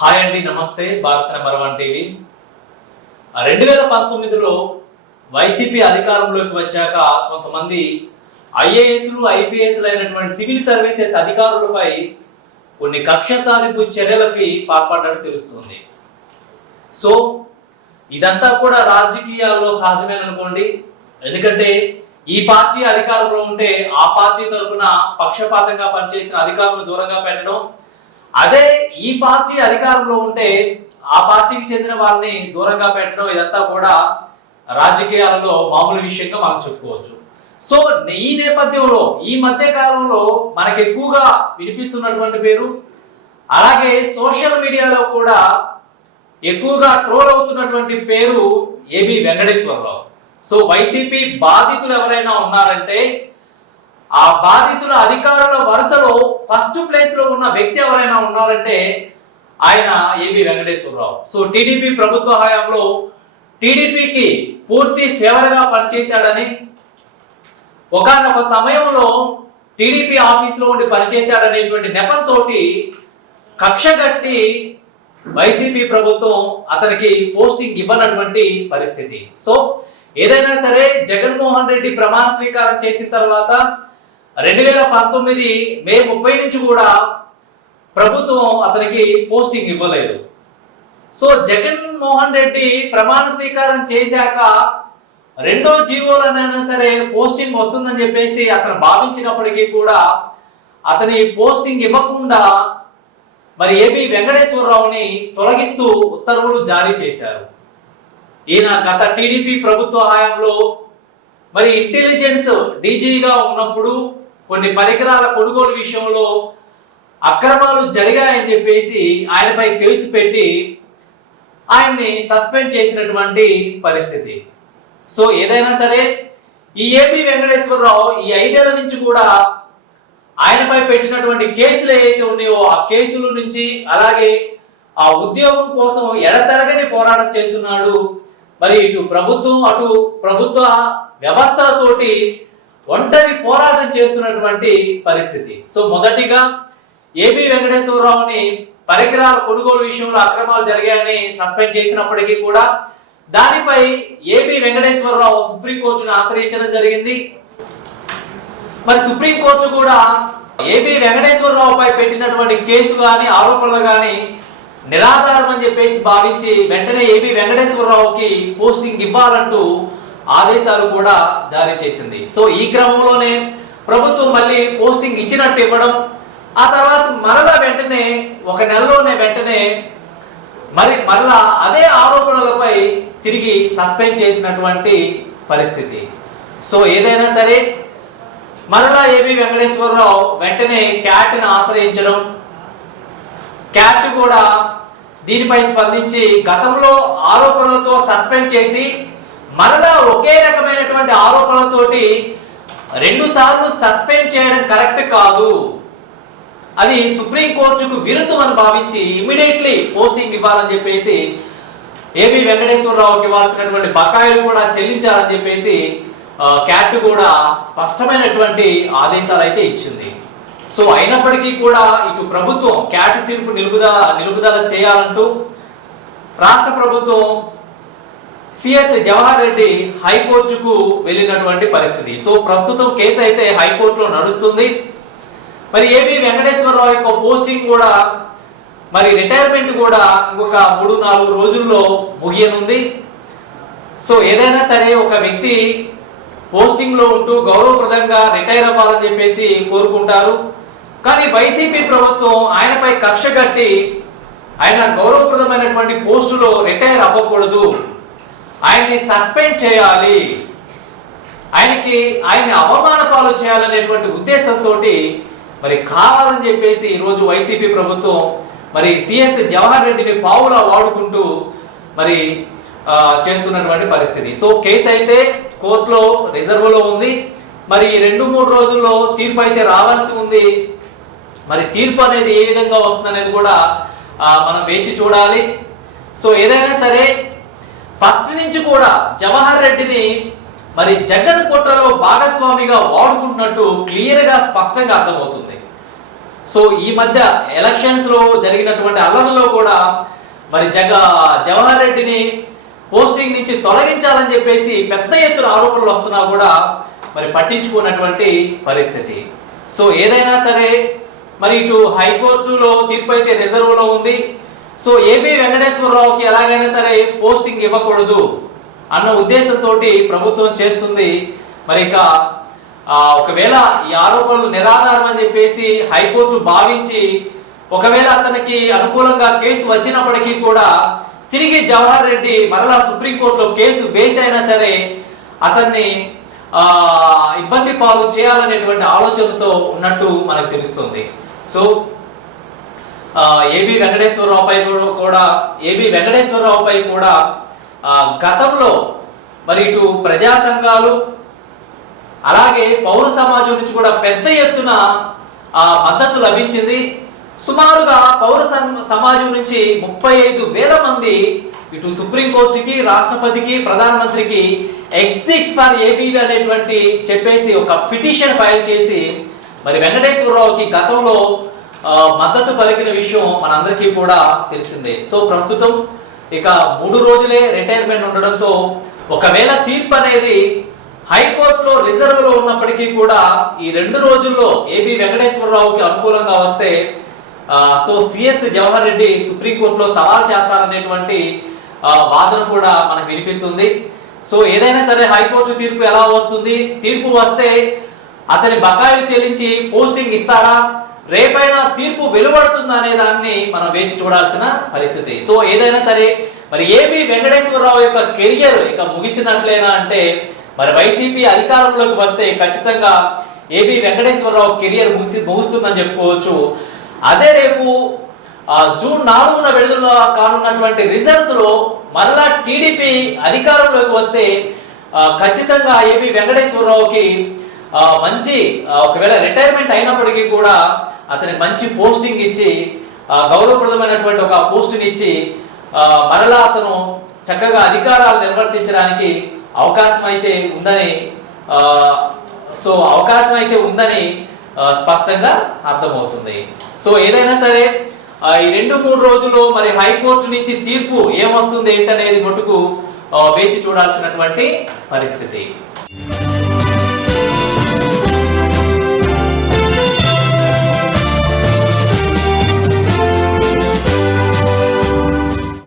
Hi అండి నమస్తే. భారత నెంబర్ వన్ టీవీ. రెండు వేల పంతొమ్మిదిలో వైసీపీ అధికారంలోకి వచ్చాక కొంతమంది ఐఏఎస్లు ఐపీఎస్లు అయినటువంటి సివిల్ సర్వీసెస్ అధికారులపై కొన్ని కక్ష సాధింపు చర్యలకి పాల్పడ్డట్టు తెలుస్తుంది. సో ఇదంతా కూడా రాజకీయాల్లో సహజమేననుకోండి. ఎందుకంటే ఈ పార్టీ అధికారంలో ఉంటే ఆ పార్టీ తరఫున పక్షపాతంగా పనిచేసిన అధికారులు దూరంగా పెట్టడం అదే ఈ పార్టీ అధికారంలో ఉంటే ఆ పార్టీకి చెందిన వారిని దూరంగా పెట్టడం ఇదంతా కూడా రాజకీయాలలో మామూలు విషయంగా మనం చెప్పుకోవచ్చు. సో ఈ నేపథ్యంలో ఈ మధ్య కాలంలో మనకి ఎక్కువగా వినిపిస్తున్నటువంటి పేరు అలాగే సోషల్ మీడియాలో కూడా ఎక్కువగా ట్రోల్ అవుతున్నటువంటి పేరు ఏబి వెంకటేశ్వరరావు. సో వైసీపీ బాధితులు ఎవరైనా ఉన్నారంటే ఆ బాధితుల అధికారుల వరుసలో ఫస్ట్ ప్లేస్లో ఉన్న వ్యక్తి ఎవరైనా ఉన్నారంటే ఆయన ఏబి వెంకటేశ్వరరావు. సో టీడీపీ ప్రభుత్వ హయాంలో టీడీపీకి పూర్తి ఫేవర్గా పనిచేశాడని ఒకనొక సమయంలో టీడీపీ ఆఫీస్లో ఉండి పనిచేశాడనేటువంటి నెపంతో కక్ష కట్టి వైసీపీ ప్రభుత్వం అతనికి పోస్టింగ్ ఇవ్వనటువంటి పరిస్థితి. సో ఏదైనా సరే జగన్మోహన్ రెడ్డి ప్రమాణ స్వీకారం చేసిన తర్వాత రెండు వేల పంతొమ్మిది మే ముప్పై నుంచి కూడా ప్రభుత్వం అతనికి పోస్టింగ్ ఇవ్వలేదు. సో జగన్మోహన్ రెడ్డి ప్రమాణ స్వీకారం చేశాక రెండో జీవోలనైనా సరే పోస్టింగ్ వస్తుందని చెప్పేసి అతను భావించినప్పటికీ కూడా అతని పోస్టింగ్ ఇవ్వకుండా మరి ఏబి వెంకటేశ్వరరావుని తొలగిస్తూ ఉత్తర్వులు జారీ చేశారు. ఈయన గత టీడీపీ ప్రభుత్వ హయాంలో మరి ఇంటెలిజెన్స్ డీజీగా ఉన్నప్పుడు కొన్ని పరికరాల కొనుగోలు విషయంలో అక్రమాలు జరిగాయని చెప్పేసి ఆయనపై కేసు పెట్టి ఆయన్ని సస్పెండ్ చేసినటువంటి పరిస్థితి. సో ఏదైనా సరే ఈ ఏపీ వెంకటేశ్వరరావు ఈ ఐదేళ్ళ నుంచి కూడా ఆయనపై పెట్టినటువంటి కేసులు ఏవైతే ఉన్నాయో ఆ కేసుల నుంచి అలాగే ఆ ఉద్యోగం కోసం ఎడతెరగని పోరాటం చేస్తున్నాడు. మరి ఇటు ప్రభుత్వం అటు ప్రభుత్వ వ్యవస్థలతోటి ఒంటరి పోరాటం చేస్తున్నటువంటి పరిస్థితి. సో మొదటిగా ఏపీ వెంకటేశ్వరరావుని పరికరాల కొనుగోలు విషయంలో అక్రమాలు జరిగాయని సస్పెండ్ చేసినప్పటికీ కూడా దానిపై ఏపీ వెంకటేశ్వరరావు సుప్రీంకోర్టును ఆశ్రయించడం జరిగింది. మరి సుప్రీంకోర్టు కూడా ఏపీ వెంకటేశ్వరరావుపై పెట్టినటువంటి కేసు కానీ ఆరోపణలు కానీ నిరాధారం అని చెప్పేసి భావించి వెంటనే ఏపీ వెంకటేశ్వరరావుకి పోస్టింగ్ ఇవ్వాలంటూ ఆదేశాలు కూడా జారీ చేసింది. సో ఈ క్రమంలోనే ప్రభుత్వం మళ్ళీ పోస్టింగ్ ఇచ్చినట్టు ఇవ్వడం ఆ తర్వాత మరలా వెంటనే ఒక నెలలోనే వెంటనే మరి మరలా అదే ఆరోపణలపై తిరిగి సస్పెండ్ చేసినటువంటి పరిస్థితి. సో ఏదైనా సరే మరలా ఏబి వెంకటేశ్వరరావు వెంటనే క్యాట్ను ఆశ్రయించడం క్యాట్ కూడా దీనిపై స్పందించి గతంలో ఆరోపణలతో సస్పెండ్ చేసి మరలా ఒకే రకమైనటువంటి ఆరోపణలతోటి రెండు సార్లు సస్పెండ్ చేయడం కరెక్ట్ కాదు. అది సుప్రీంకోర్టుకు విరుద్ధం అని భావించి ఇమీడియట్లీ పోస్టింగ్ ఇవ్వాలని చెప్పేసి ఏపీ వెంకటేశ్వరరావుకి ఇవ్వాల్సినటువంటి బకాయిలు కూడా చెల్లించాలని చెప్పేసి క్యాట్ కూడా స్పష్టమైనటువంటి ఆదేశాలు అయితే ఇచ్చింది. సో అయినప్పటికీ కూడా ఇటు ప్రభుత్వం క్యాట్ తీర్పు నిలుపుదల నిలుపుదల చేయాలంటూ రాష్ట్ర ప్రభుత్వం సిఎస్ జవహర్ రెడ్డి హైకోర్టుకు వెళ్ళినటువంటి పరిస్థితి. సో ప్రస్తుతం కేసు అయితే హైకోర్టులో నడుస్తుంది. మరి ఏబి వెంకటేశ్వరరావు యొక్క పోస్టింగ్ కూడా మరి రిటైర్మెంట్ కూడా ఇంకొక మూడు నాలుగు రోజుల్లో ముగియనుంది. సో ఏదైనా సరే ఒక వ్యక్తి పోస్టింగ్లో ఉంటూ గౌరవప్రదంగా రిటైర్ అవ్వాలని చెప్పేసి కోరుకుంటారు. కానీ వైసీపీ ప్రభుత్వం ఆయనపై కక్ష కట్టి ఆయన గౌరవప్రదమైనటువంటి పోస్టులో రిటైర్ అవ్వకూడదు. ఆయన్ని సస్పెండ్ చేయాలి. ఆయనకి ఆయన్ని అవమాన పాలు చేయాలనేటువంటి ఉద్దేశంతో మరి కావాలని చెప్పేసి ఈరోజు వైసీపీ ప్రభుత్వం మరి సిఎస్ జవహర్ రెడ్డిని పావులా వాడుకుంటూ మరి చేస్తున్నటువంటి పరిస్థితి. సో కేసు అయితే కోర్టులో రిజర్వ్లో ఉంది. మరి ఈ రెండు మూడు రోజుల్లో తీర్పు అయితే రావాల్సి ఉంది. మరి తీర్పు అనేది ఏ విధంగా వస్తుంది అనేది కూడా మనం వేచి చూడాలి. సో ఏదైనా సరే ఫస్ట్ నుంచి కూడా జవహర్ రెడ్డిని మరి జగన్ కుట్రలో భాగస్వామిగా వాడుకుంటున్నట్టు క్లియర్గా స్పష్టంగా అర్థమవుతుంది. సో ఈ మధ్య ఎలక్షన్స్లో జరిగినటువంటి అల్లర్లో కూడా మరి జగ జవహర్ రెడ్డిని పోస్టింగ్ నుంచి తొలగించాలని చెప్పేసి పెద్ద ఎత్తున ఆరోపణలు వస్తున్నా కూడా మరి పట్టించుకున్నటువంటి పరిస్థితి. సో ఏదైనా సరే మరి ఇటు హైకోర్టులో తీర్పు అయితే రిజర్వ్లో ఉంది. సో ఏబి వెంకటేశ్వరరావుకి ఎలాగైనా సరే పోస్టింగ్ ఇవ్వకూడదు అన్న ఉద్దేశంతో ప్రభుత్వం చేస్తుంది. మరి ఇక ఒకవేళ ఈ ఆరోపణలు నిరాధారం అని చెప్పేసి హైకోర్టు భావించి ఒకవేళ అతనికి అనుకూలంగా కేసు వచ్చినప్పటికీ కూడా తిరిగి జవహర్ రెడ్డి మరలా సుప్రీంకోర్టులో కేసు వేసైనా సరే అతన్ని ఇబ్బంది పాలు చేయాలనేటువంటి ఆలోచనతో ఉన్నట్టు మనకు తెలుస్తుంది. సో ఏబి వెంకటేశ్వరరావుపై కూడా- ఏబి వెంకటేశ్వరరావుపై కూడా గతంలో మరి ఇటు ప్రజా సంఘాలు అలాగే పౌర సమాజం నుంచి కూడా పెద్ద ఎత్తున ఆ, మద్దతు లభించింది. సుమారుగా పౌర సం- సమాజం నుంచి ముప్పై ఐదు వేల మంది ఇటు సుప్రీంకోర్టుకి రాష్ట్రపతికి ప్రధానమంత్రికి ఎగ్జిట్ ఫర్ ఏబీవీ అనేటువంటి చెప్పేసి ఒక పిటిషన్ ఫైల్ చేసి మరి వెంకటేశ్వరరావుకి గతంలో మద్దతు పలికిన విషయం మనందరికీ కూడా తెలిసిందే. సో ప్రస్తుతం ఇక మూడు రోజులే రిటైర్మెంట్ ఉండడంతో ఒకవేళ తీర్పు అనేది హైకోర్టులో రిజర్వ్లో ఉన్నప్పటికీ కూడా ఈ రెండు రోజుల్లో ఏబి వెంకటేశ్వరరావుకి అనుకూలంగా వస్తే సో సిఎస్ జవహర్ రెడ్డి సుప్రీంకోర్టులో సవాల్ చేస్తారనేటువంటి వాదన కూడా మనకు వినిపిస్తుంది. సో ఏదైనా సరే హైకోర్టు తీర్పు ఎలా వస్తుంది? తీర్పు వస్తే అతని బకాయిలు చెల్లించి పోస్టింగ్ ఇస్తారా రేపైనా తీర్పు వెలువడుతుందా అనే దాన్ని మనం వేచి చూడాల్సిన పరిస్థితి. సో ఏదైనా సరే మరి ఏబి వెంకటేశ్వరరావు యొక్క కెరియర్ ఇక ముగిసినట్లేనా అంటే మరి వైసీపీ అధికారంలోకి వస్తే ఖచ్చితంగా ఏబి వెంకటేశ్వరరావు కెరియర్ ముగిసి ముగుస్తుందని చెప్పుకోవచ్చు. అదే రేపు జూన్ నాలుగున విడుదల కానున్నటువంటి రిజల్ట్స్లో మరలా టీడీపీ అధికారంలోకి వస్తే ఖచ్చితంగా ఏబి వెంకటేశ్వరరావుకి మంచి ఒకవేళ రిటైర్మెంట్ అయినప్పటికీ కూడా అతనికి మంచి పోస్టింగ్ ఇచ్చి గౌరవప్రదమైనటువంటి ఒక పోస్టుని ఇచ్చి మరలా అతను చక్కగా అధికారాలు నిర్వర్తించడానికి అవకాశం అయితే ఉందని సో అవకాశం అయితే ఉందని స్పష్టంగా అర్థమవుతుంది. సో ఏదైనా సరే ఈ రెండు మూడు రోజులు మరి హైకోర్టు నుంచి తీర్పు ఏమొస్తుంది ఏంటనేది మటుకు వేచి చూడాల్సినటువంటి పరిస్థితి.